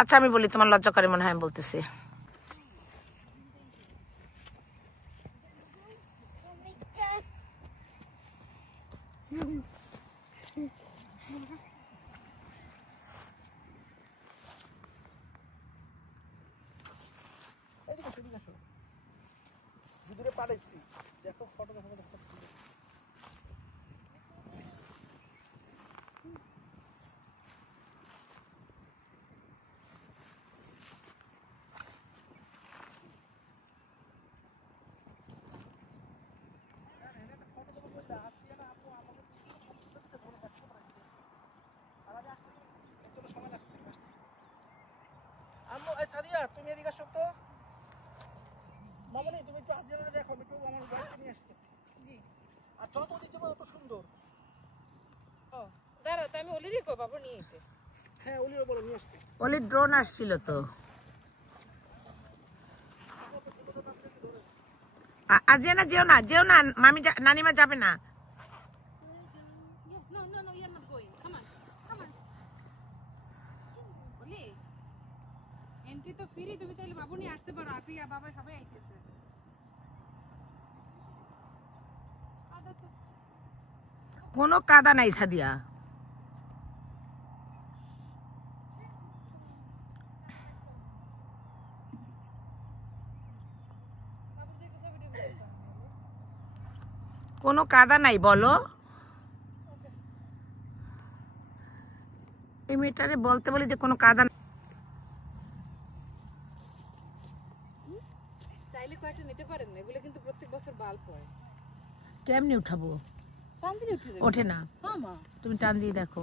আচ্ছা আমি বলি, তোমার লজ্জা করে মনে হয়, আমি বলতেছি। সাদিয়া তুমি এদিকে আসো তো। মামনি তুমি একটু আসিয়ারে দেখো, আমি একটু আমার ওয়াইফকে নিয়ে আসতেছি। জি। আর যত ওদিকে যাবো অত সুন্দর। ও দাঁড়া, তো আমি ওলিরই কো বাবু নিয়ে এসে। হ্যাঁ ওলিও বলো নিয়ে আসতে। ওলির ড্রোন আসছিল তো। আজ না, যেও না, যেও না, মামি নানিমা যাবে না। Yes, no, you're not going. Come on. ওলি এন্ট্রি তো ফ্রি, তুমি চাইলে বাবু নিয়ে আসতে পারো। আপি আর বাবা সবাই আইতেছে। কোনো কাদা নাই সাদিয়া। কোনো কাদা নাই বলো। এই মেয়েটারে বলতে বলি যে কোনো কাদা। চাইলে কয়েকটা নিতে পারেন না, এগুলো কিন্তু প্রত্যেক বছর বাল্ব হয়। কেমনি উঠাবো? টান দিলে উঠে যাবে। ওঠে না। হ্যাঁ মা, তুমি টান দিয়ে দেখো।